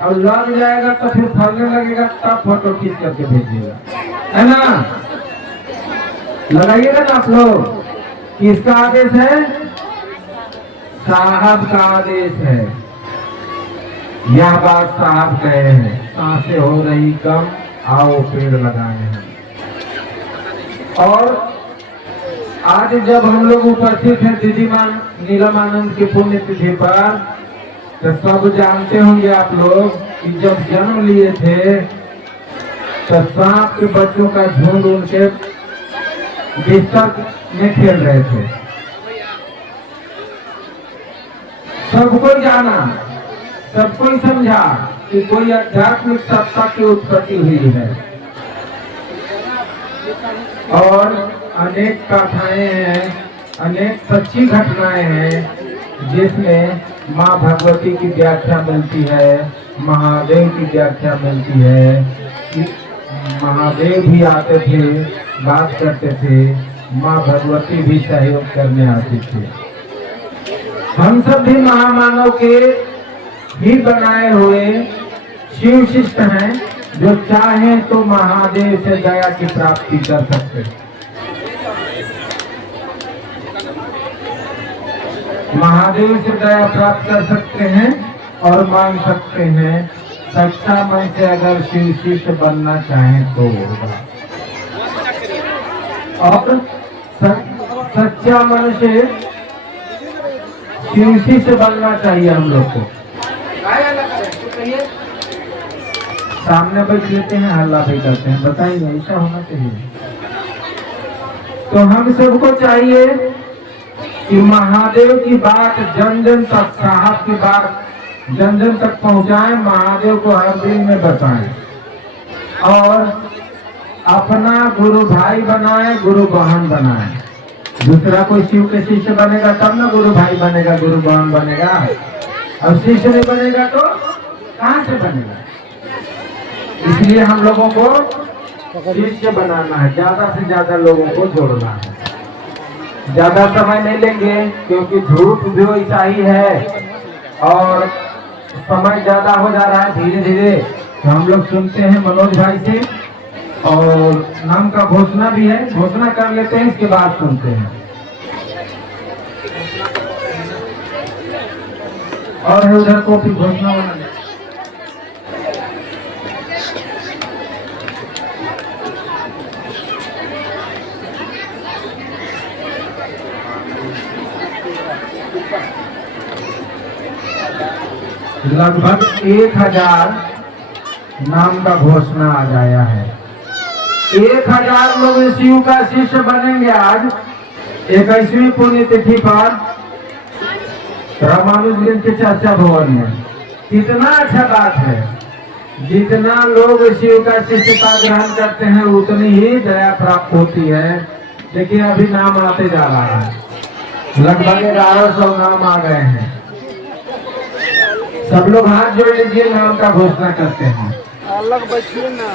और लग जाएगा तो फिर फलने लगेगा, तब फोटो खींच करके भेजिएगा, है ना। लगाइएगा ना आप लोग। किसका आदेश है? साहब का आदेश है। यह बात साहब कहे हैं, सांसें हो रही कम, आओ पेड़ लगाए हैं। और आज जब हम लोग उपस्थित हैं दीदीमान नीलम आनंद की पुण्यतिथि पर, तो सब जानते होंगे आप लोग कि जब जन्म लिए थे तो सांप के बच्चों का झुंड उनके बिस्तर में खेल रहे थे। सबको जाना, सबको समझा कि कोई आध्यात्मिक सत्ता की उत्पत्ति हुई है। और अनेक कथाएं हैं, अनेक सच्ची घटनाएं हैं जिसमें माँ भगवती की व्याख्या मिलती है, महादेव की व्याख्या मिलती है कि महादेव भी आते थे, बात करते थे, माँ भगवती भी सहयोग करने आती थी। हम सब भी महामानव के ही बनाए हुए शिव शिष्ट हैं, जो चाहें तो महादेव से दया की प्राप्ति कर सकते हैं। महादेव से दया प्राप्त कर सकते हैं और मांग सकते हैं। सच्चा मन से अगर शिव शिष्य बनना चाहें तो होगा। और सच्चा मन से शिव शिष्य बनना चाहिए हम लोग को। सामने बैठ लेते हैं, हल्ला भी करते हैं, बताइए ऐसा होना चाहिए। तो हम सबको चाहिए कि महादेव की बात जन जन तक, साहब की बात जन जन तक पहुंचाएं, महादेव को हर दिन में बताएं और अपना गुरु भाई बनाएं, गुरु बहन बनाएं। दूसरा कोई शिव के शिष्य बनेगा तब ना गुरु भाई बनेगा, गुरु बहन बनेगा। और शिष्य नहीं बनेगा तो कहां से बनेगा? इसलिए हम लोगों को शिष्य बनाना है, ज्यादा से ज्यादा लोगों को जोड़ना है। ज्यादा समय नहीं लेंगे क्योंकि धूप भी वैसा ही है और समय ज्यादा हो जा रहा है धीरे धीरे। तो हम लोग सुनते हैं मनोज भाई से और नाम का घोषणा भी है, घोषणा कर लेते हैं, इसके बाद सुनते हैं। और उधर को भी घोषणा बना लगभग 1000 नाम का घोषणा आ गया है। 1000 लोग शिव का शिष्य बनेंगे आज 21वीं पुण्यतिथि पर रामानुजगंज के चर्चा भवन में। कितना अच्छा बात है, जितना लोग शिव का शिष्यता ग्रहण करते हैं उतनी ही दया प्राप्त होती है। देखिए अभी नाम आते जा रहा है, लगभग 1100 नाम आ गए हैं। सब लोग हाथ जोड़ लीजिए, नाम का घोषणा करते हैं। अलग बचिए ना।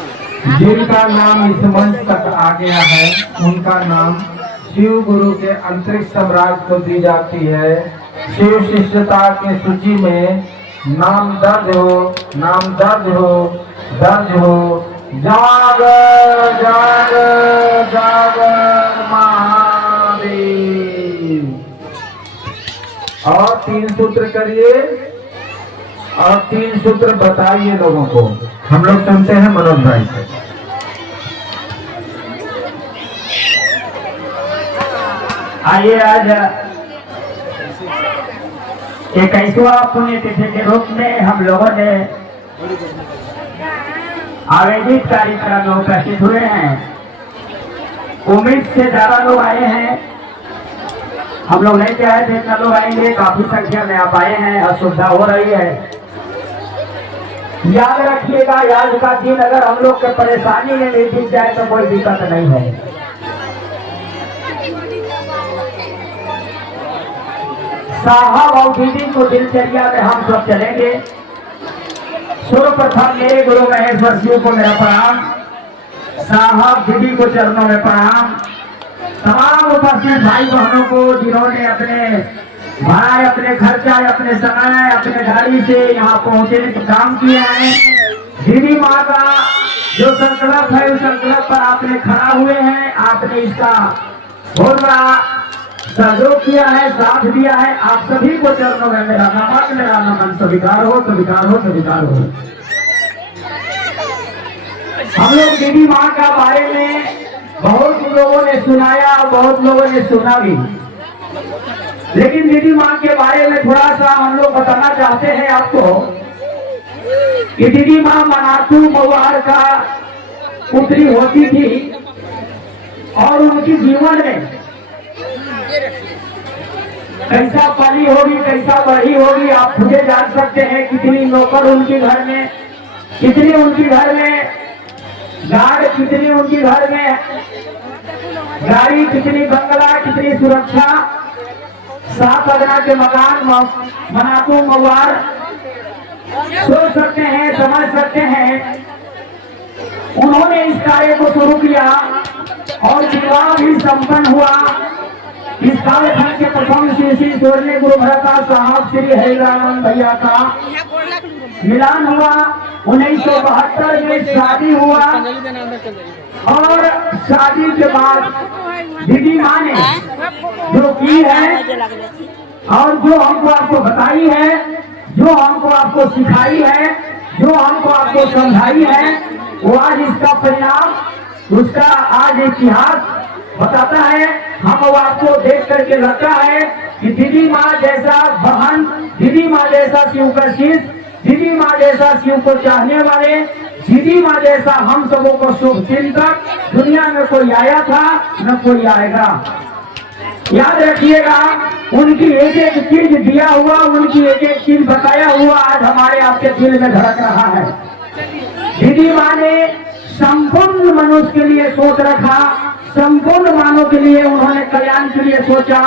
जिनका नाम इस मंच तक आ गया है उनका नाम शिव गुरु के अंतरिक्ष साम्राज्य को दी जाती है। शिव शिष्यता की सूची में नाम दर्ज हो, नाम दर्ज हो, दर्ज हो। जाग जाग जाग महादेव। और 3 सूत्र करिए और 3 सूत्र बताइए लोगों को। हम लोग सुनते हैं मनोज भाई से। आइए आज 21वां पुण्यतिथि के रूप में हम लोगों ने आयोजित कार्यक्रम में उपस्थित हुए हैं। उम्मीद से ज्यादा लोग आए हैं। हम लोग नहीं चाहे थे इतना लोग आएंगे, काफी संख्या में आप आए हैं, असुविधा हो रही है। याद रखिएगा, आज का दिन अगर हम लोग के परेशानी में नहीं दिख जाए तो कोई दिक्कत नहीं है। साहब और दीदी को दिनचर्या में हम सब चलेंगे। सर्वप्रथम मेरे गुरु महेश्वर शिव को मेरा प्रणाम, साहब दीदी को चरणों में प्रणाम, तमाम उपस्थित भाई बहनों को जिन्होंने अपने भाई अपने खर्चा, अपने समय, अपने गाड़ी से यहाँ पहुँचने के काम किए हैं। दीदी माँ का जो संकल्प है उस संकल्प पर आपने खड़ा हुए हैं, आपने इसका बहुत बड़ा सहयोग किया है, साथ दिया है। आप सभी को चरणों में मेरा नमन स्वीकार हो, स्वीकार हो, स्वीकार हो। हम लोग दीदी माँ का बारे में बहुत लोगों ने सुनाया, बहुत लोगों ने सुना भी, लेकिन दीदी माँ के बारे में थोड़ा सा हम लोग बताना चाहते हैं आपको कि दीदी माँ मनातू मवार का पुत्री होती थी और उनकी जीवन में कैसा पली होगी, कैसा बढ़ी होगी, आप खुदे जान सकते हैं। कितनी नौकर उनके घर में, कितनी उनके घर में गार्ड, कितनी उनके घर में गाड़ी, कितनी बंगला, कितनी सुरक्षा, 7 अगना के मकान, मनातू मवार। सोच सकते हैं, समझ सकते हैं। उन्होंने इस कार्य को शुरू किया और विवाह भी संपन्न हुआ। इस कालखंड के प्रथम श्री स्वर्णिम गुरु भरता साहब श्री हरिरामन भैया का मिलान हुआ। 1972 में शादी हुआ और शादी के बाद दीदी माँ ने जो की है और जो हमको आपको बताई है, जो हमको आपको सिखाई है, जो हमको आपको समझाई है, वो आज इसका परिणाम, उसका आज इतिहास बताता है। हम आपको देख करके लगता है कि दीदी माँ जैसा बहन, दीदी माँ जैसा शिव का शिष्य, दीदी माँ जैसा शिव को चाहने वाले, दीदी माँ जैसा हम सबों को शुभ चिंतक दुनिया में कोई आया था न कोई आएगा। याद रखिएगा, उनकी एक एक चीज दिया हुआ, उनकी एक एक चीज बताया हुआ आज हमारे आपके दिल में धड़क रहा है। दीदी माँ ने संपूर्ण मनुष्य के लिए सोच रखा, संपूर्ण मानव के लिए उन्होंने कल्याण के लिए सोचा,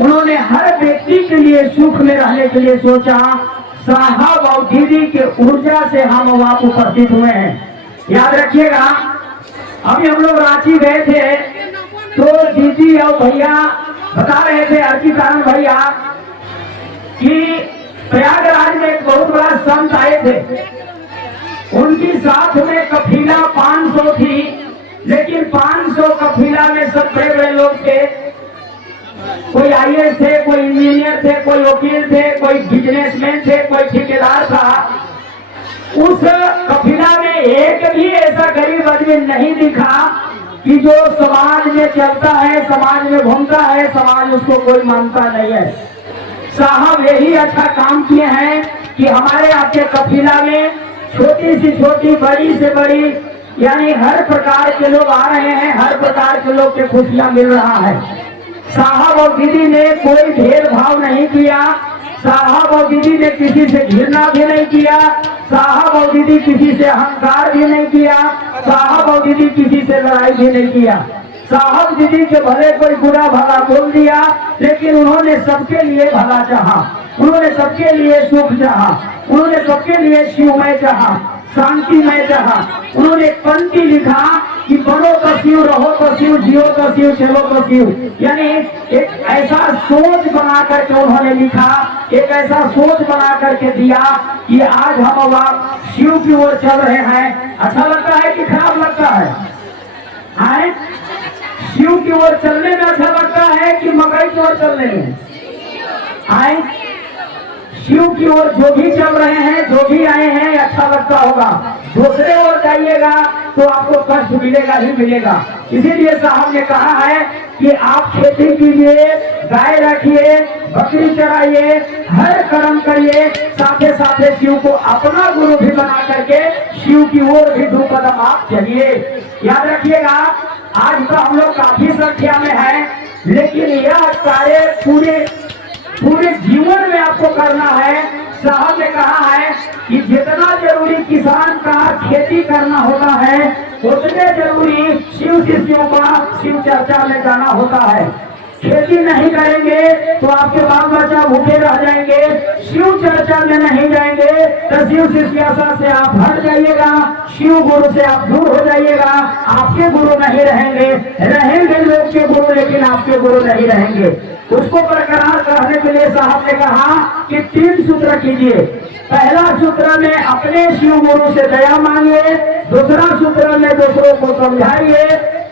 उन्होंने हर व्यक्ति के लिए सुख में रहने के लिए सोचा। साहब और दीदी के ऊर्जा से हम वहां उपस्थित हुए हैं। याद रखिएगा, अभी हम लोग रांची गए थे तो दीदी और भैया बता रहे थे, अर्चितानंद भैया, कि प्रयागराज में एक बहुत बड़ा संत आए थे। उनकी साथ में कफीला 500 थी, लेकिन 500 कफीला में सब बड़े बड़े लोग थे। कोई IAS थे, कोई इंजीनियर थे, कोई वकील थे, कोई बिजनेसमैन थे, कोई ठेकेदार था। उस कफीला में एक भी ऐसा गरीब आदमी नहीं दिखा कि जो समाज में चलता है, समाज में घूमता है, समाज उसको कोई मानता नहीं है। साहब यही अच्छा काम किए हैं कि हमारे आपके कफीला में छोटी से छोटी, बड़ी से बड़ी, यानी हर प्रकार के लोग आ रहे हैं, हर प्रकार के लोग के खुशियां मिल रहा है। साहब और दीदी ने कोई भेदभाव नहीं किया, साहब और दीदी ने किसी से घृणा भी नहीं किया, साहब और दीदी किसी से अहंकार भी नहीं किया, साहब और दीदी किसी से लड़ाई भी नहीं किया। साहब दीदी के भले कोई बुरा भला बोल दिया, लेकिन उन्होंने सबके लिए भला चाहा, उन्होंने सबके लिए सुख चाहा, उन्होंने सबके लिए शिवमय चाहा, शांतिमय चाहा। उन्होंने एक पंक्ति लिखा कि बनो तो शिव, रहो तो शिव, जियो तो शिव, चलो तो शिव। यानी एक ऐसा सोच बना करके उन्होंने लिखा, एक ऐसा सोच बना करके दिया कि आज हम शिव की ओर चल रहे हैं। अच्छा लगता है कि खराब लगता है? आए शिव की ओर चलने में अच्छा लगता है कि मकई की ओर चलने में? आए शिव की ओर जो भी चल रहे हैं, जो भी आए हैं, अच्छा लगता होगा। दूसरे ओर जाइएगा तो आपको कष्ट मिलेगा ही मिलेगा। इसीलिए साहब ने कहा है कि आप खेती कीजिए, गाय रखिए, बकरी चराइए, हर कर्म करिए, साथे साथे शिव को अपना गुरु भी बना करके शिव की ओर भी 2 कदम आप चलिए। याद रखिएगा, आज तो हम लोग काफी संख्या में हैं, लेकिन यह कार्य पूरे जीवन में आपको करना है। साहब ने कहा है कि जितना जरूरी किसान का खेती करना होता है, उतने जरूरी शिव शिष्यों का शिव चर्चा में जाना होता है। खेती नहीं करेंगे तो आपके बाल बच्चा भूखे रह जाएंगे, शिव चर्चा में नहीं जाएंगे तो शिव शिष्यासा से आप हट जाइएगा, शिव गुरु से आप दूर हो जाइएगा, आपके गुरु नहीं रहेंगे। रहेंगे लोग के गुरु, लेकिन आपके गुरु नहीं रहेंगे। उसको बरकरार करने के लिए साहब ने कहा कि 3 सूत्र कीजिए। पहला सूत्र में अपने शिव गुरु से दया मांगिए, दूसरा सूत्र में दूसरों को समझाइए,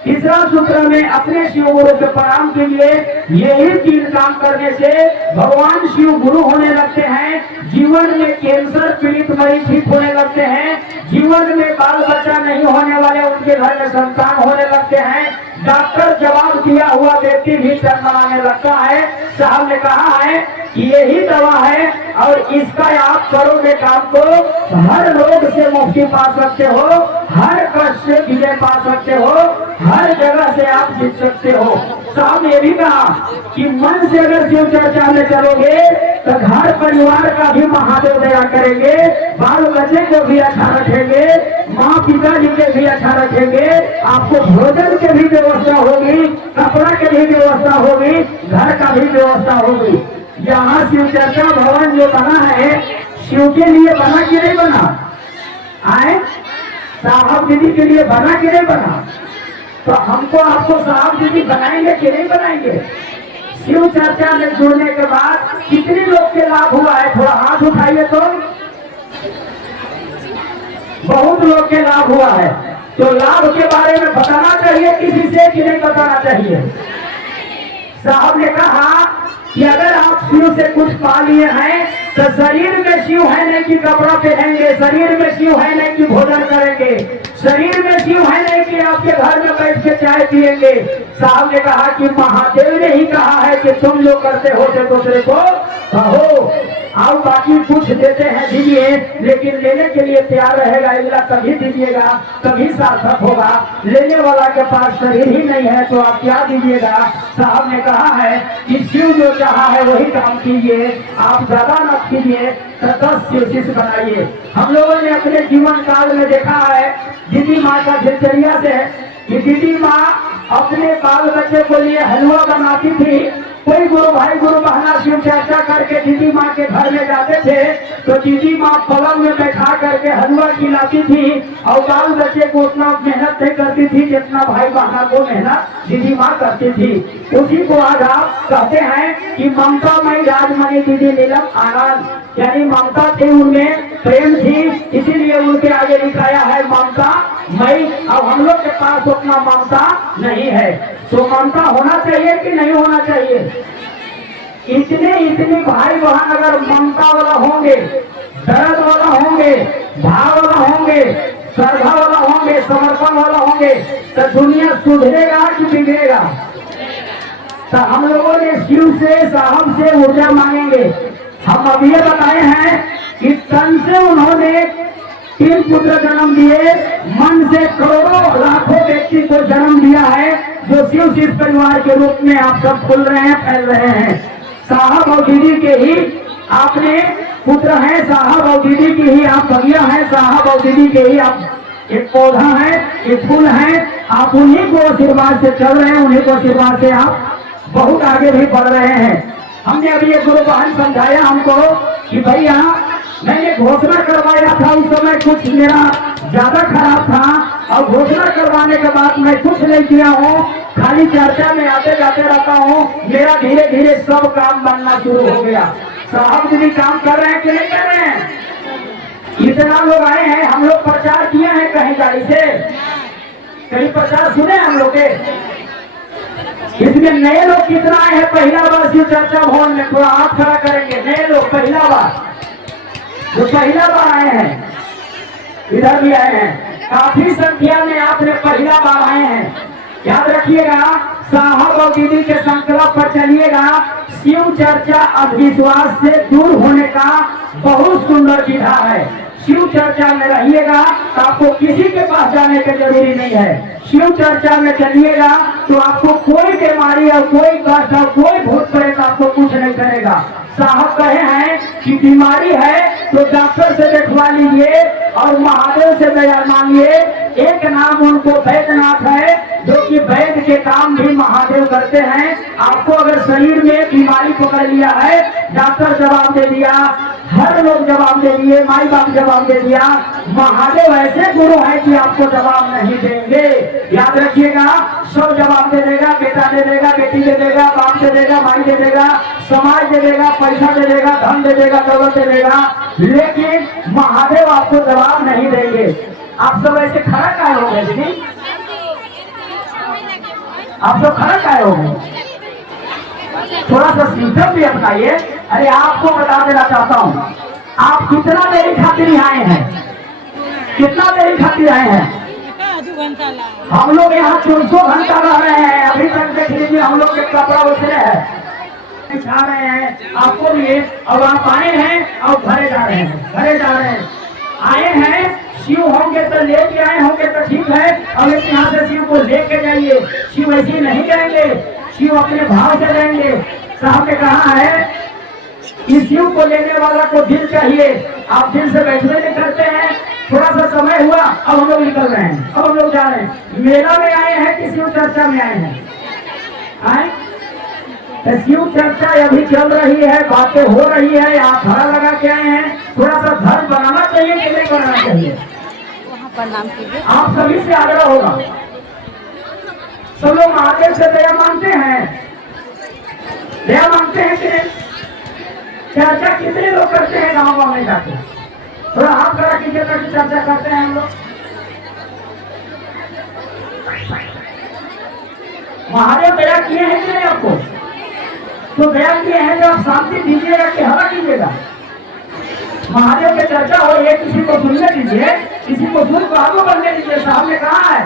तीसरा सूत्र में अपने शिव गुरु के प्रणाम कीजिए। यही 3 काम करने से भगवान शिव गुरु होने लगते हैं, जीवन में कैंसर पीड़ित मरीज ठीक होने लगते हैं, जीवन में बाल बच्चा नहीं होने वाले उनके घर में संतान होने लगते हैं, डॉक्टर जवाब दिया हुआ व्यक्ति भी टर्मराने लगता है। साहब ने कहा है कि यही दवा है और इसका आप करोगे काम को हर रोग से मुक्ति पा सकते हो, हर कष्ट से विजय पा सकते हो, हर जगह से आप जीत सकते हो। साहब ने भी कहा कि मन से अगर शिव चर्चा में चलोगे तो घर परिवार का भी महादेव दया करेंगे, बाल बच्चे को भी अच्छा रखेंगे, माँ पिता जी के भी अच्छा रखेंगे, आपको भोजन के भी व्यवस्था होगी, कपड़ा के भी व्यवस्था होगी, घर का भी व्यवस्था होगी। यहाँ शिव चर्चा भवन जो बना है शिव के लिए बना कि नहीं बना? आए साहब दीदी के लिए बना कि नहीं बना? तो हमको आपको साहब दीदी बनाएंगे कि नहीं बनाएंगे? शिव चर्चा में जुड़ने के बाद कितने लोग के लाभ हुआ है? थोड़ा हाथ उठाइए तो। बहुत लोग के लाभ हुआ है। तो लाभ के बारे में बताना चाहिए किसी से कि नहीं बताना चाहिए? साहब ने कहा कि अगर आप शिव से कुछ पा लिए हैं तो शरीर में शिव है नहीं कि कपड़ा पहनेंगे, शरीर में शिव है नहीं कि भोजन करेंगे, शरीर में शिव है नहीं कि आपके घर में बैठ के चाय पिएंगे। साहब ने कहा कि महादेव ने ही कहा है कि तुम जो करते हो तो दूसरे को कहो। आओ बाकी कुछ देते हैं दीजिए, लेकिन लेने के लिए तैयार रहेगा अगला तभी दीजिएगा, तभी सार्थक होगा। लेने वाला के पास शरीर ही नहीं है तो आप क्या दीजिएगा? साहब ने कहा है कि शिव जो चाहा है वही काम कीजिए, आप ज्यादा न कीजिए तो 10 शिव शिष्य बनाइए। हम लोगों ने अपने जीवन काल में देखा है दीदी माँ का दिनचर्या से कि दीदी माँ अपने बाल बच्चे को लिए हलवा बनाती थी। कोई गुरु भाई गुरु बहना शिव चर्चा करके दीदी माँ के घर में जाते थे तो दीदी माँ पलंग में बैठा करके हलवा खिलाती थी और बाल बच्चे को उतना मेहनत नहीं करती थी जितना भाई बहना को मेहनत दीदी माँ करती थी। उसी को आज आप कहते हैं कि ममता मई राजमणि दीदी नीलम आनंद, यानी ममता थी उनमें, प्रेम थी, इसीलिए उनके आगे लिखाया है ममता मई। अब हम लोग के पास उतना ममता नहीं है, तो ममता होना चाहिए कि नहीं होना चाहिए? इतने भाई बहन अगर ममता वाला होंगे, दर्द वाला होंगे, भाव वाला होंगे, श्रद्धा वाला होंगे, समर्पण वाला होंगे तो दुनिया सुधरेगा कि बिगड़ेगा? तो हम लोगों ने शिव से साहब से ऊर्जा मांगेंगे। हम अब ये बताए हैं कि तन से उन्होंने 3 पुत्र जन्म दिए, मन से करोड़ों लाखों व्यक्ति को जन्म दिया है जो शिव शिव परिवार के रूप में आप सब खुल रहे हैं, फैल रहे हैं। साहब और दीदी के ही आपने पुत्र हैं, साहब और दीदी की ही आप बगिया हैं, साहब और दीदी के ही आप एक पौधा है, एक फूल है। आप उन्हीं को आशीर्वाद से चल रहे हैं, उन्हीं को आशीर्वाद से आप बहुत आगे भी बढ़ रहे हैं। हमने अभी एक गुरु बहन समझाया हमको कि भैया मैंने घोषणा करवाया था, उस समय कुछ मेरा ज्यादा खराब था और घोषणा करवाने के बाद मैं कुछ नहीं किया हूँ, खाली चर्चा में आते जाते रहता हूँ, मेरा धीरे धीरे सब काम बनना शुरू हो गया। साहब दीदी काम कर रहे हैं कि नहीं कर रहे हैं? इतना लोग आए हैं, हम लोग प्रचार किए हैं कहीं गाड़ी से, कहीं प्रचार सुने हम लोग के? इसमें नए लोग कितना आए हैं पहला बार शिव चर्चा भवन में? थोड़ा हाथ खड़ा करेंगे। नए लोग पहला बार, जो पहला बार आए हैं, इधर भी आए हैं, काफी संख्या में आपने पहला बार आए हैं। याद रखिएगा, साहब और दीदी के संकल्प पर चलिएगा। शिव चर्चा अंधविश्वास से दूर होने का बहुत सुंदर विधा है। शिव चर्चा में रहिएगा तो आपको किसी के पास जाने की जरूरी नहीं है। शिव चर्चा में चलिएगा तो आपको कोई बीमारी और कोई कष्ट और कोई भूत प्रेत आपको कुछ नहीं करेगा। साहब कहे हैं कि बीमारी है तो डॉक्टर से दिखवा लीजिए और महादेव से दया मांगिए। एक नाम उनको वैद्यनाथ है, जो कि वैद्य के काम भी महादेव करते हैं। आपको अगर शरीर में बीमारी पकड़ लिया है, डॉक्टर जवाब दे दिया, हर लोग जवाब दे दिए, माई बाप जवाब दे दिया, महादेव ऐसे गुरु है कि आपको जवाब नहीं देंगे। याद रखिएगा, सब जवाब दे देगा, बेटा दे देगा, बेटी दे देगा, बाप दे देगा, भाई दे देगा, समाज दे देगा, पैसा दे देगा, धन दे देगा, दौलत दे देगा, लेकिन महादेव आपको जवाब नहीं देंगे। आप सब ऐसे खड़ा काहे हो गए दीदी? आप सब खड़ा काहे हो गए? थोड़ा सा सिस्टम भी अपनाइए। अरे आपको बता देना चाहता हूँ, आप कितना देरी खातिर आए हैं? कितना देरी खातिर आए हैं? हम लोग यहाँ 24 घंटा रह रहे हैं। अभी तक देख लीजिए, हम लोग के कपड़ा उतरे हैं, खा रहे हैं आपको लिए, अब आप आए हैं और घरे जा रहे हैं, घरे जा रहे हैं। आए हैं, शिव होंगे तो लेके आए होंगे तो ठीक है, और यहाँ से शिव को लेके जाइए। शिव ऐसे नहीं जाएंगे, शिव अपने भाव से जाएंगे। साहब ने कहा है कि शिव को लेने वाला को दिल चाहिए। आप दिल से बैठने नहीं करते हैं। थोड़ा सा समय हुआ, अब हम लोग निकल रहे हैं, अब हम लोग जा रहे हैं। मेला में आए हैं कि शिव चर्चा में आए हैं? आए तो शिव चर्चा अभी चल रही है, बातें हो रही है, आप धरा लगा के आए हैं। थोड़ा सा धर्म बनाना चाहिए कि नहीं बनाना चाहिए? आप सभी से आग्रह होगा। सब लोग महादेव से दया मांगते हैं, दया मांगते हैं कि चर्चा कितने लोग करते हैं गाँव गाँव में जाके? थोड़ा हाथ खड़ा कीजिए ताकि चर्चा करते हैं हम लोग। महादेव दया किए हैं कि नहीं आपको? तो दया किए हैं, जब शांति दीजिएगा कि हवा कीजिएगा? महादेव की चर्चा हो रही है, किसी को सुनने दीजिए, किसी को सुन को आगे बढ़ने दीजिए। साहब ने कहा है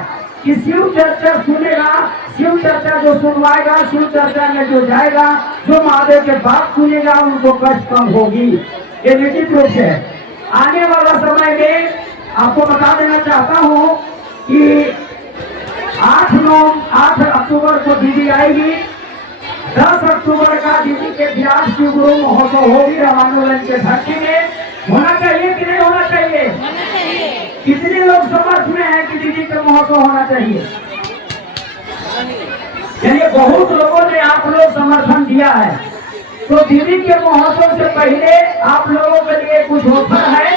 कि शिव चर्चा सुनेगा, शिव चर्चा जो सुनवाएगा, शिव चर्चा में जो जाएगा, जो महादेव के बात सुनेगा, उनको कष्ट कम होगी। ये निश्चित रूप से आने वाला समय में आपको बता देना चाहता हूँ कि 8 अक्टूबर को दीदी आएगी। 10 अक्टूबर का दीदी के बिहार शिव गुरु महोत्सव होगी रामानुजन के धरती में। होना चाहिए कि नहीं होना चाहिए? कितने लोग समर्थ में हैं कि दीदी का महोत्सव होना चाहिए? चलिए, बहुत लोगों ने आप लोग समर्थन दिया है, तो दीदी के महोत्सव से पहले आप लोगों के लिए कुछ ऑफर है।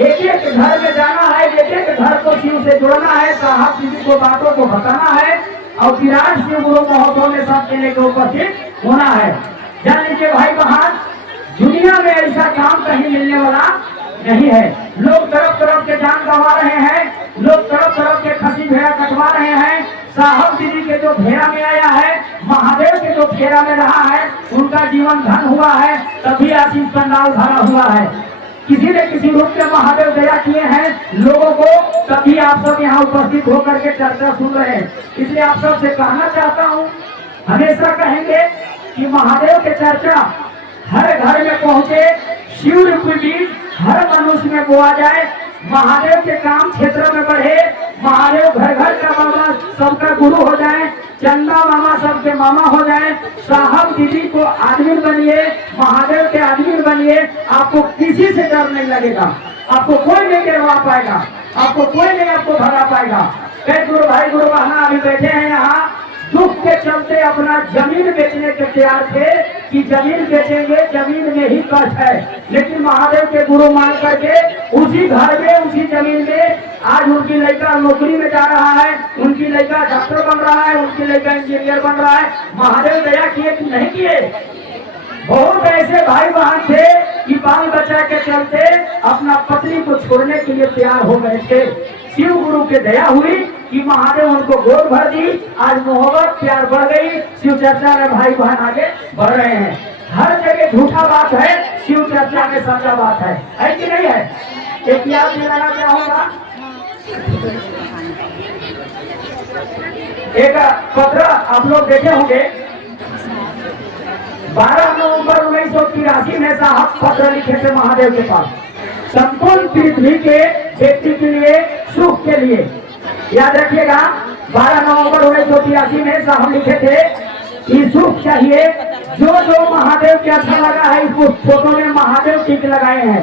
एक एक घर में जाना है, एक एक घर को शिव से जोड़ना है, साहब दीदी को बातों को बताना है, और विराट शिव गुरु महोत्सव में सब केले के उपस्थित होना है। जान लीजिए भाई बहन, दुनिया में ऐसा काम कहीं मिलने वाला नहीं है। लोग तरफ तरफ के जान गंवा रहे हैं, लोग तरफ तरफ के खसी भेड़ा कटवा रहे हैं। साहब दीदी के जो फेरा में आया है, महादेव के जो फेरा में रहा है, उनका जीवन धन हुआ है, तभी आशीष पंडाल भरा हुआ है। किसी न किसी रूप में महादेव दया किए हैं लोगों को, तभी आप सब यहाँ उपस्थित होकर के चर्चा सुन रहे हैं। इसलिए आप सब से कहना चाहता हूँ, हमेशा कहेंगे कि महादेव के चर्चा हर घर में पहुँचे, शिव रूपी बीज हर मनुष्य में बोआ जाए, महादेव के काम क्षेत्र में बढ़े, महादेव घर घर का मामा सबका गुरु हो जाए, चंदा मामा सबके मामा हो जाए। साहब दीदी को आदमी बनिए, महादेव के आदमी बनिए, आपको किसी से डर नहीं लगेगा, आपको कोई नहीं गिरवा पाएगा, आपको कोई नहीं आपको भगा पाएगा। कई गुरु भाई गुरु बहना अभी बैठे हैं यहाँ, दुख के चलते अपना जमीन बेचने के तैयार थे कि जमीन बेचेंगे, जमीन में ही कष्ट है, लेकिन महादेव के गुरु मान करके उसी घर में, उसी जमीन में आज उनकी लड़का नौकरी में जा रहा है, उनकी लड़का डॉक्टर बन रहा है, उनकी लड़का इंजीनियर बन रहा है। महादेव दया किए कि नहीं किए? बहुत ऐसे भाई बहन थे कि बाल बच्चा के चलते अपना पत्नी को छोड़ने के लिए तैयार हो गए थे। शिव गुरु के दया हुई कि महादेव उनको गोद भर दी, आज मोहब्बत प्यार बढ़ गई, शिव चर्चा में भाई बहन आगे बढ़ रहे हैं। हर जगह झूठा बात है, शिव चर्चा में सच्चा बात है कि नहीं है? एक याद दिलाना चाहूंगा, एक पत्र आप लोग देखे होंगे, 12 नवंबर 1983 में साहब पत्र लिखे थे महादेव के पास, संपूर्ण पृथ्वी के व्यक्ति के लिए, सुख के लिए। याद रखिएगा, 12 नवंबर 1983 में साहब लिखे थे कि सुख चाहिए, जो जो महादेव के अच्छा लगा है, इसको फोटो में महादेव टिक लगाए हैं,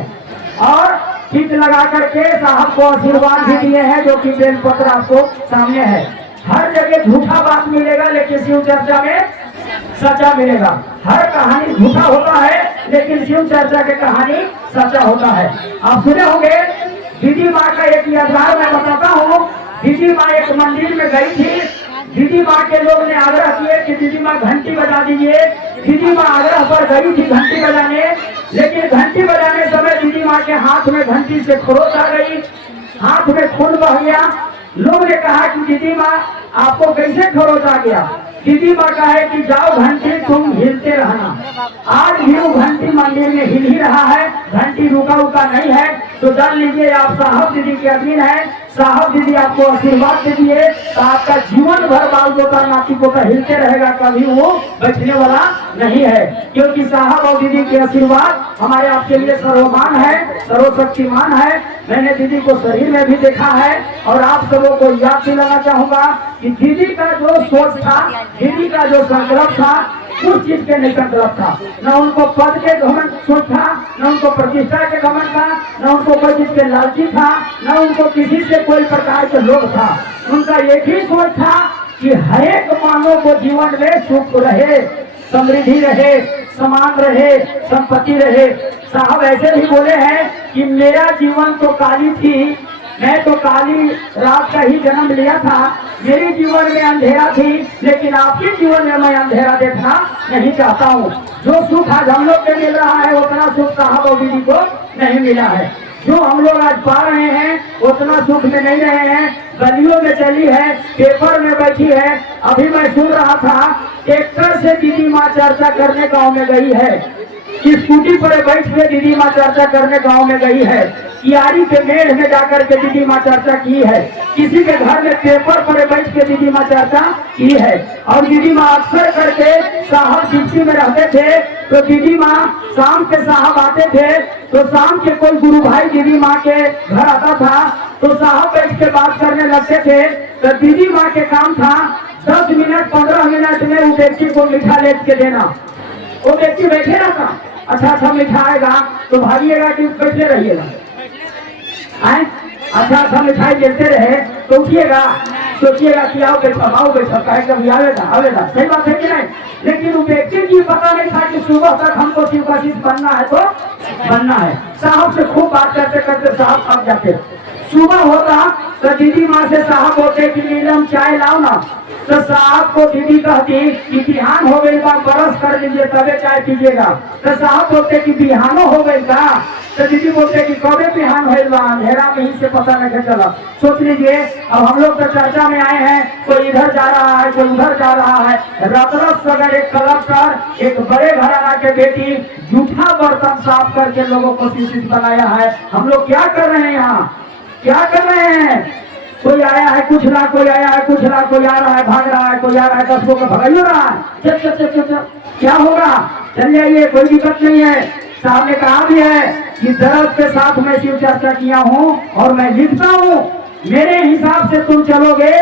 और टिक लगा करके साहब को आशीर्वाद भी दिए हैं, जो कि बेलपत्र आपको सामने है। हर जगह झूठा बात मिलेगा, लेकिन शिव चर्चा में सच्चा मिलेगा। हर कहानी झूठा होता है, लेकिन शिव चर्चा की कहानी सच्चा होता है। आप सुने होंगे, दीदी माँ का एक यादगार मैं बताता हूँ। दीदी माँ एक मंदिर में गई थी, दीदी माँ के लोग ने आग्रह किए कि दीदी माँ घंटी बजा दीजिए। दीदी माँ आग्रह पर गई थी घंटी बजाने, लेकिन घंटी बजाने समय दीदी माँ के हाथ में घंटी से खरोच आ गई, हाथ में खून बह गया। लोग ने कहा कि दीदी माँ आपको कैसे खरोच आ गया? दीदी माँ कहे कि जाओ घंटी तुम हिलते रहना। आज भी वो घंटी मंदिर में हिल ही रहा है, घंटी रुका रुका नहीं है। तो जान लीजिए आप साहब दीदी के अधीन है। साहब दीदी आपको आशीर्वाद दे दिए तो आपका जीवन भर बाल पोता नाती पोता हिलते रहेगा, कभी वो बचने वाला नहीं है। क्योंकि साहब और दीदी के आशीर्वाद हमारे आपके लिए सर्वमान है, सर्वशक्तिमान है। मैंने दीदी को शरीर में भी देखा है और आप सबों को याद दिलाना चाहूंगा कि दीदी का जो सोच था, दीदी का जो संकल्प था, उस चीज के नहीं संकल्प था। न उनको पद के घमंड सोच था, न उनको प्रतिष्ठा के घमंड था, न उनको कोई चीज के लालची था, न उनको किसी से कोई प्रकार के लोभ था। उनका एक ही सोच था कि हर एक मानव को जीवन में सुख रहे, समृद्धि रहे, समान रहे, संपत्ति रहे। साहब ऐसे भी बोले हैं कि मेरा जीवन तो काली थी, मैं तो काली रात का ही जन्म लिया था, मेरे जीवन में अंधेरा थी, लेकिन आपके जीवन में मैं अंधेरा देखना नहीं चाहता हूँ। जो सुख आज हम लोग को मिल रहा है उतना सुख साहब और दीदी को नहीं मिला है। जो हम लोग आज पा रहे हैं उतना सुख में नहीं रहे हैं। गलियों में चली है, पेपर में बैठी है। अभी मैं सुन रहा था ट्रैक्टर से दीदी माँ चर्चा करने गाँव में गई है, स्कूटी पर बैठ के दीदी माँ चर्चा करने गाँव में गई है, कियारी के मेढ़ में जाकर के दीदी माँ चर्चा की है, किसी के घर में पेपर पर बैठ के दीदी माँ चर्चा की है। और दीदी माँ अक्सर करके साहब जिप्सी में रहते थे, तो दीदी माँ शाम के साहब आते थे, तो शाम के कोई गुरु भाई दीदी माँ के घर आता था, तो साहब बैठ के बात करने लगते थे। तो दीदी माँ के काम था 10 मिनट 15 मिनट में वो व्यक्ति को मीठा लेट के देना। वो व्यक्ति बैठे रहता, अच्छा मीठा आएगा तो भागिएगा कि बैठे रहिएगा, अच्छा मिठाई देते रहे तो उठिएगा, सोचिएगा कि आओ बैठो कभी आवेगा। सही बात है कि नहीं? लेकिन वो व्यक्ति की पता नहीं था कि सुबह तक हमको शिवकाशीष बनना है तो बनना है। साहब से खूब बात करते करते साहब थक जाते। सुबह होता तो दीदी माँ से साहब बोलते कि नीलम चाय लाओ ना, तो साहब को दीदी कहती कि बिहान हो गई बात बरस कर लीजिए तबे चाय पीजिएगा। तो साहब बोलते कि बिहानो हो गई का, तो दीदी बोलते कि कबे बिहान हो गई, अंधेरा में ही से पता नहीं चला। सोच लीजिए अब हम लोग तो चर्चा में आए हैं, कोई इधर जा रहा है कोई उधर जा रहा है। रात अगर एक कलेक्टर एक बड़े घराना के बेटी जूठा बर्तन साफ करके लोगों को शिक्षित बनाया है। हम लोग क्या कर रहे हैं यहाँ, क्या कर रहे हैं? कोई आया है कुछ ला, कोई आया है कुछ ला, कोई आ रहा है भाग रहा है, कोई आ रहा है 10 को भगाई रहा है। चल क्या होगा, चल जाइए, कोई दिक्कत नहीं है। साहब ने कहा भी है कि दर्द के साथ मैं शिव चर्चा किया हूँ और मैं लिखता हूँ, मेरे हिसाब से तुम चलोगे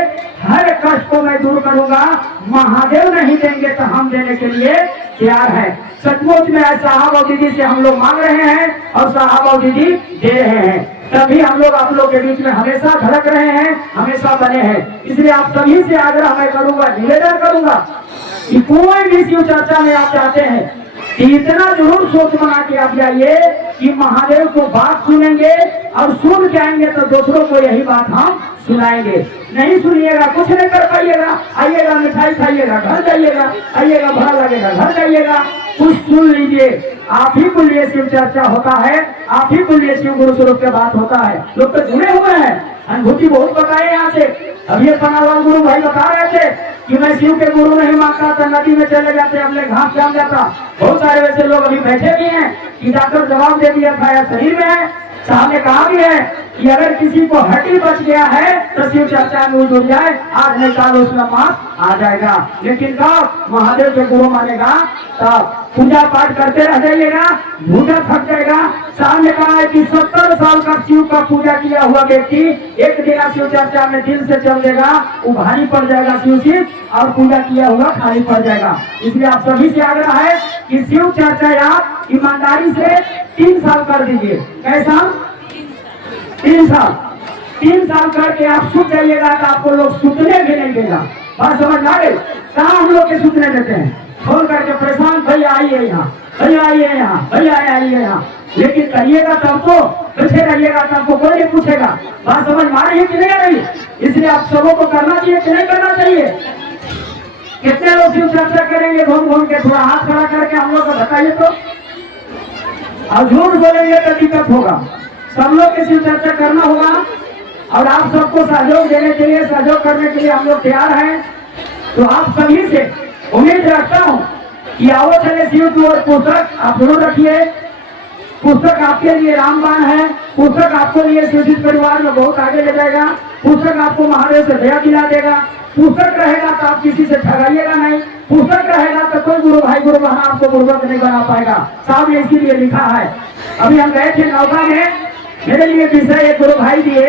हर कष्ट को मैं दूर करूंगा। महादेव नहीं देंगे तो हम देने के लिए तैयार है। सचमुच में साहब और दीदी से हम लोग मांग रहे हैं और साहब और दीदी दे रहे हैं। तभी हम लोग आप लोग के बीच में हमेशा धड़क रहे हैं, हमेशा बने हैं। इसलिए आप सभी से आग्रह मैं करूंगा, निवेदन करूंगा कि कोई भी शिव चर्चा में आप चाहते हैं इतना जरूर सोच बना के आप जाइए कि महादेव को बात सुनेंगे और सुन के आएंगे तो दूसरों को यही बात हम सुनाएंगे। नहीं सुनिएगा कुछ नहीं कर पाइएगा, आइएगा मिठाई खाइएगा घर जाइएगा, आइएगा भरा लगेगा घर जाइएगा। कुछ सुन लीजिए, आप ही को लिए शिव चर्चा होता है, आप ही को लिए शिव गुरु स्वरूप के बात होता है। लोग तो जुड़े हुए हैं, अनुभूति बहुत बताए यहाँ से। अब ये पनावाल गुरु भाई बता रहे थे कि मैं शिव के गुरु नहीं मानता था, नदी में चले जाते अपने घास जम जाता। बहुत सारे वैसे लोग अभी बैठे भी हैं कि डॉक्टर जवाब दे दिया था या शरीर में है। साहब ने कहा भी है कि अगर किसी को हड्डी बच गया है तो शिव चर्चा में जुड़ जाए, आज नहीं काल उसका मास आ जाएगा। लेकिन कब महादेव के गुरु मानेगा तब पूजा पाठ करते रह जाइएगा, भूजा थक जाएगा। साहब ने कहा है कि 70 साल का शिव का पूजा किया हुआ व्यक्ति एक दिन शिव चर्चा में दिल से चल देगा, वो भारी पड़ जाएगा शिव और पूजा किया हुआ खाली पड़ जाएगा। इसलिए आप सभी से आग्रह है कि शिव चर्चा आप ईमानदारी से 3 साल कर दीजिए। कैसा? 3 साल करके आप सुत जाइएगा तो आपको लोग सुतने भी नहीं देगा। बात समझ आ गई? कहाँ हम लोग के सुतने देते हैं? फोन करके परेशान, भैया आइए यहाँ, भैया आइए यहाँ, भैया आइए यहाँ। लेकिन करिएगा तब तो, बैठे रहिएगा तब तो कोई नहीं पूछेगा। बात समझ में आ रही है कि नहीं आ रही? इसलिए आप सबों को करना चाहिए कि नहीं करना चाहिए? कितने लोग शिव चर्चा करेंगे घूम घूम के? थोड़ा हाथ खड़ा करके हम लोग को बताइए तो। और झूठ बोलेंगे तो दिक्कत होगा। सब लोग की शिव चर्चा करना होगा और आप सबको सहयोग देने के लिए, सहयोग करने के लिए हम लोग तैयार हैं। तो आप सभी से उम्मीद रखता हूँ कि आओ चले शिव की ओर। पुस्तक आप जरूर रखिए। पुस्तक आपके लिए रामबाण है। पुस्तक आपको लिए शिवजित परिवार में बहुत आगे ले जाएगा। पुस्तक आपको महादेव से दया दिला देगा। पुस्तक रहेगा तो आप किसी से ठगाइएगा नहीं। पुस्तक रहेगा तो कोई गुरु भाई गुरु बहन आपको गुरुवत नहीं बना पाएगा। साहब ने इसीलिए लिखा है। अभी हम गए थे नौका में, मेरे लिए विषय एक गुरु भाई दिए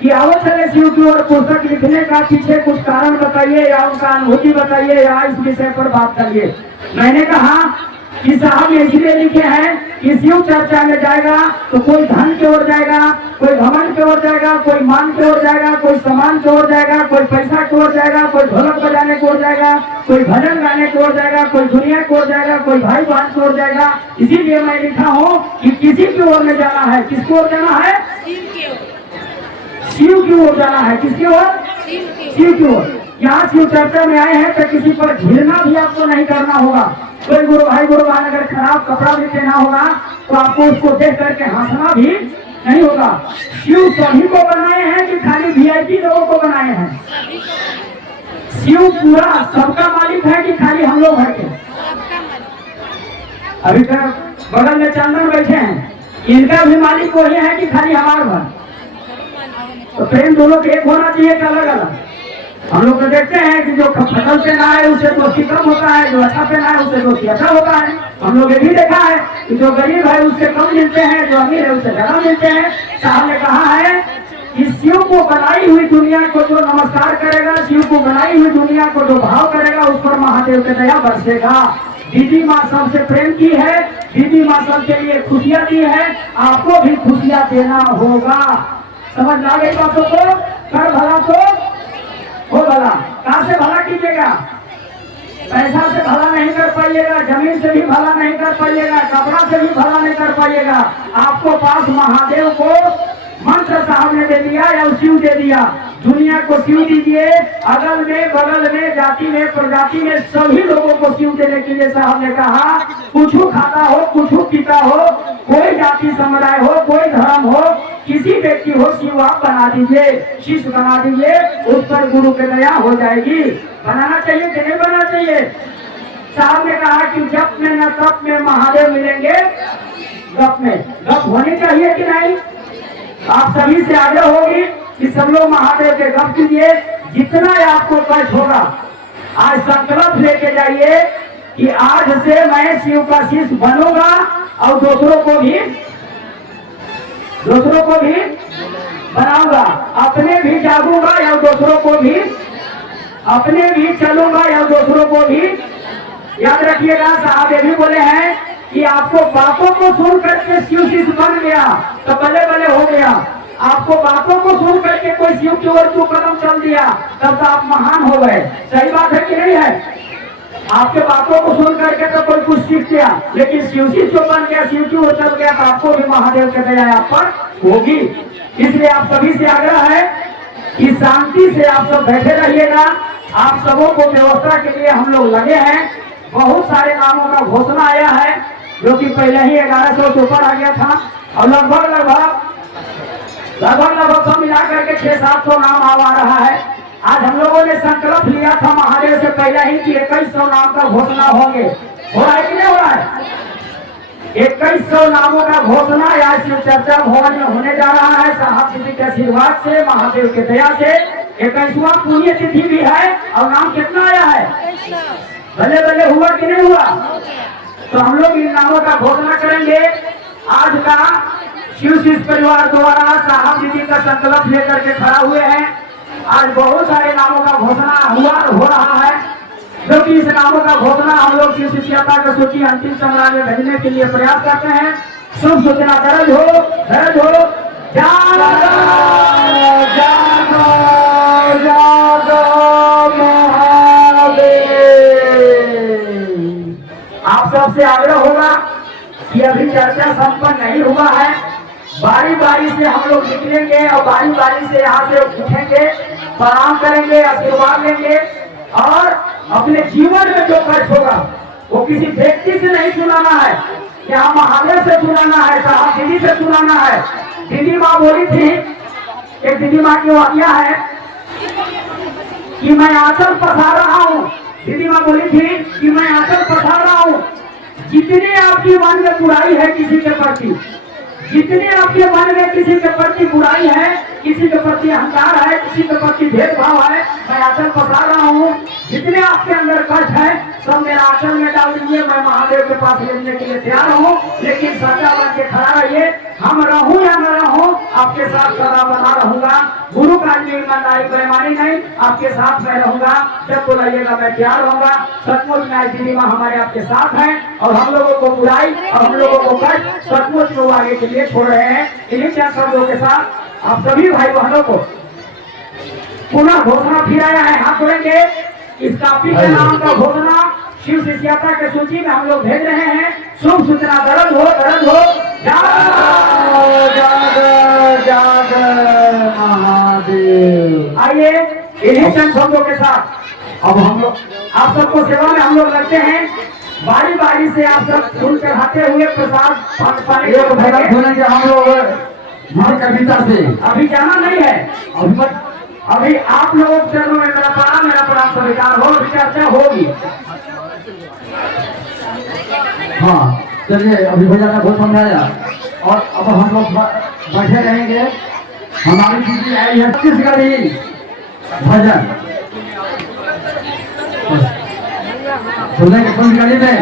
कि आओ चले शिव की ओर। पुस्तक लिखने का पीछे कुछ कारण बताइए या उनका अनुभूति बताइए या इस विषय पर बात करिए। मैंने कहा कि साहब ने इसलिए लिखे हैं कि शिव चर्चा में जाएगा तो कोई धन की ओर जाएगा, कोई घमंड की ओर जाएगा, कोई मान की ओर जाएगा, कोई सम्मान की ओर जाएगा, कोई पैसा की ओर जाएगा, कोई ढोलक बजाने की ओर जाएगा, कोई भजन गाने की ओर जाएगा, कोई दुनिया की ओर जाएगा, कोई भाई बहन की ओर जाएगा। इसीलिए मैं लिखा हूँ कि किसी की ओर में जाना है। किसकी ओर जाना है? शिव की ओर जाना है। किसकी ओर? शिव की ओर। यहाँ शिव चर्चा में आए हैं तो किसी पर घिरना भी आपको नहीं करना होगा। कोई गुरु भाई गुरु बहन अगर खराब कपड़ा भी पहना होगा तो आपको उसको देख करके हंसना भी नहीं होगा। शिव सभी को बनाए हैं कि खाली वीआईपी लोगों को बनाए हैं? शिव पूरा सबका मालिक है कि खाली हम लोग हैं? अभी तक बगल में चंदन बैठे हैं, इनका भी मालिक वही है कि खाली हमारा भर? तो प्रेम दोनों के एक होना चाहिए कि अलग अलग? हम लोग तो देखते हैं कि जो फसल पे ना है उससे दोस्ती कम होता है, जो अच्छा पे ना है उससे दोस्ती अच्छा होता है। हम लोग ये भी देखा है कि जो गरीब है उससे कम मिलते हैं, जो अमीर है उससे ज्यादा मिलते हैं। साहब ने कहा है कि शिव को बनाई हुई दुनिया को जो नमस्कार करेगा, शिव को बनाई हुई दुनिया को जो भाव करेगा, उस पर महादेव की दया बरसेगा। दीदी माँ सबसे प्रेम की है, दीदी माँ सबके लिए खुशियाँ दी है, आपको भी खुशियाँ देना होगा। समझ आ गई बातों को? कर भला तो हो भला। कहाँ से भला कीजिएगा? पैसा से भला नहीं कर पाइएगा, जमीन से भी भला नहीं कर पाइएगा, कपड़ा से भी भला नहीं कर पाइएगा। आपको पास महादेव को मंत्र साहब ने दे दिया या शिव दे दिया। दुनिया को शिव दीजिए, अगल में बगल में जाति में प्रजाति में सभी लोगों को शिव देने के लिए साहब ने कहा। कुछ खाता हो, कुछ पीता हो, कोई जाति समुदाय हो, कोई धर्म हो, किसी व्यक्ति हो, शिव आप बना दीजिए, शिष्य बना दीजिए, उस पर गुरु की दया हो जाएगी। बनाना चाहिए कि नहीं बनाना चाहिए? साहब ने कहा कि जप में न तप में महादेव मिलेंगे, गप में। गप होनी चाहिए कि नहीं? आप सभी से आग्रह होगी कि सब लोग महादेव के गप कीजिए। जितना आपको कष्ट होगा आज संकल्प लेके जाइए कि आज से मैं शिव का शिष्य बनूंगा और दूसरों को भी बनाऊंगा। अपने भी जागूंगा या दूसरों को भी, अपने भी चलूंगा या दूसरों को भी। याद रखिएगा साहब ये भी बोले हैं कि आपको बातों को सुन करके शिव शिष्य बन गया तो बले बले हो गया। आपको बातों को सुन करके कोई शिव की ओर को कदम चल दिया तब तो आप महान हो गए। सही बात है कि नहीं है? आपके बातों को सुन करके तो कोई कुछ सीख गया, लेकिन शिव शिष्य बन गया, शिव की ओर चल गया तो आपको भी महादेव की दया आप पर होगी। इसलिए आप सभी से आग्रह है कि शांति से आप सब बैठे रहिएगा। आप सबों को व्यवस्था के लिए हम लोग लगे हैं। बहुत सारे नामों का घोषणा आया है जो कि पहले ही 1100 से ऊपर आ गया था और लगभग सब मिला करके 600-700 नाम आ रहा है। आज हम लोगों ने संकल्प लिया था महादेव से पहले ही कि 2100 नाम का घोषणा होंगे। हो रहा है कि नहीं हो रहा है? 2100 नामों का घोषणा आज शिव चर्चा भवन में होने जा रहा है। साहब जी के आशीर्वाद से, महादेव के दया से 21वां पुण्य तिथि भी है और नाम कितना आया है? भले भले हुआ कि नहीं हुआ? तो हम लोग इन नामों का घोषणा करेंगे। आज का शिव शिष्य परिवार द्वारा साहब जी का संकल्प लेकर के खड़ा हुए हैं। आज बहुत सारे नामों का घोषणा हो रहा है, जो कि इस नामों का घोषणा हम लोग शिव शिष्यता की सूची अंतिम संग्रह में भेजने के लिए प्रयास करते हैं। शुभ सूचना दर्ज हो। जागो जागो जागो महादेव। आप सबसे आग्रह होगा कि अभी चर्चा संपन्न नहीं हुआ है। बारी बारी से हम लोग निकलेंगे और बारी बारी से यहाँ से उठेंगे, प्रणाम करेंगे, आशीर्वाद लेंगे और अपने जीवन में जो कष्ट होगा वो किसी व्यक्ति से नहीं सुनाना है, यहाँ महादेव से सुनाना है, साहब दीदी से सुनाना है। दीदी माँ बोली थी, एक दीदी माँ की वाक्या है कि मैं आंचल पसार रहा हूँ। दीदी माँ बोली थी कि मैं आंचल पसार रहा हूँ। जितनी आपकी मन में बुराई है किसी के प्रति, जितनी आपके मन में किसी के प्रति बुराई है, किसी के प्रति अहंकार है, किसी के प्रति भेदभाव है, मैं आंचल पसार रहा हूँ। जितने आपके अंदर कष्ट है सब मेरा आंचल में डाल दीजिए, मैं महादेव के पास लेने के लिए तैयार हूँ। लेकिन सच्चा बन के खड़ा रहिए, हम रहूं या न रहूं आपके साथ सदा बना रहूंगा। गुरु का ईमानदारी बेईमानी नहीं, आपके साथ मैं रहूंगा। जब बुलाइएगा मैं तैयार रहूंगा। सचमुच में दीदी माँ हमारे आपके साथ हैं और हम लोगों को बुराई और हम लोगों को कष्ट सचमुच में आगे के लिए छोड़ रहे हैं। इन्हीं चंद शब्दों के साथ आप सभी भाई बहनों को पुनः घोषणा फिर आया है, हाथ जोड़ेंगे। इस काफी के नाम का घोषणा शिव शिष्यता के सूची में हम लोग भेज रहे हैं। शुभ सूचना, दर्द हो महादेव। आइए इन्हीं चंद शब्दों के साथ अब हम लोग आप सबको सेवा में हम लोग लगते हैं। बारी बारी से आप सब फूल चढ़ाते हुए प्रसाद पाने हम लोग कविता से अभी जाना नहीं है। अभी आप लोगों के चरणों में मेरा प्रणाम स्वीकार हो, चर्चा होगी। हाँ चलिए, अभी भैया ने बहुत समझाया और अब हम लोग बैठे रहेंगे। हमारी दीदी आई है छत्तीसगढ़ी भजन सुनेंगे छत्तीसगढ़ी में।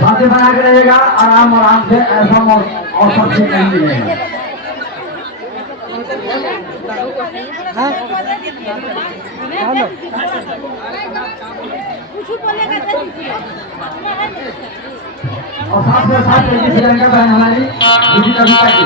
शांति बना के रहेगा, आराम से, ऐसा और सब चीज नहीं मिलेगा। और साथ में साथ श्रीलंका बहन हमारी दीदी कविता की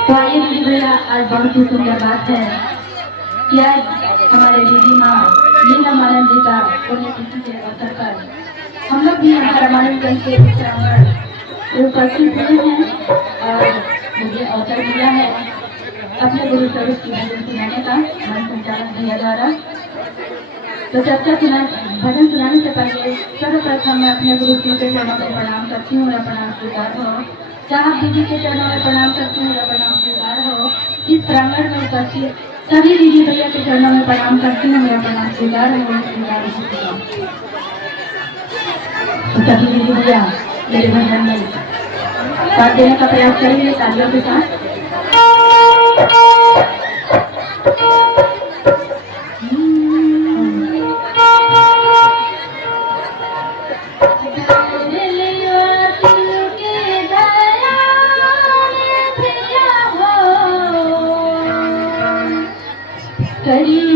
तो आइए दीदी भैया, आज बहुत ही सुंदर बात है कि आज हमारे दीदी माँ लीला मानन जी का पुण्यतिथि के अवसर पर हम लोग भी हमारा मानवगंज के उपस्थित हुए हैं और मुझे अवसर मिला है अपने गुरु स्वरूप की भजन सुनाने का मन संचालन भैया द्वारा। तो भजन सुनाने से पहले सर्वप्रथम मैं अपने गुरु जी के चरणों में प्रणाम करती हूँ, मेरा प्रणाम स्वीकार हो। चाहे दीदी के चरणों में प्रणाम करती हूँ, मेरा प्रणाम स्वीकार हो। इस प्रांगण में उपस्थित सभी दीदी भैया के चरणों में प्रणाम करती हूँ, मेरा प्रणाम स्वीकार हो। तो सभी दीदी भैया मेरे भजन में साथ देने का प्रयास करेंगे तालियों के साथ। Thank you.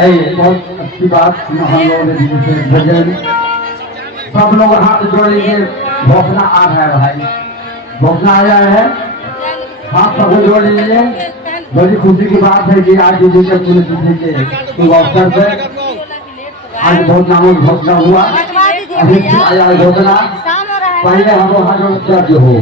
बहुत अच्छी बात हम लोगों ने दी से भजन सब लोग हाथ जोड़ेंगे। घोषणा आ रहा है भाई, घोषणा आ रहा है, हाथ सबको जोड़ लीजिए। बड़ी खुशी की बात है कि आज जी के पुलिस के शुभ अवसर पर आज बहुत नामों की घोषणा हुआ। अभी आया घोषणा, पहले हम लोग हाथ जोड़ हो।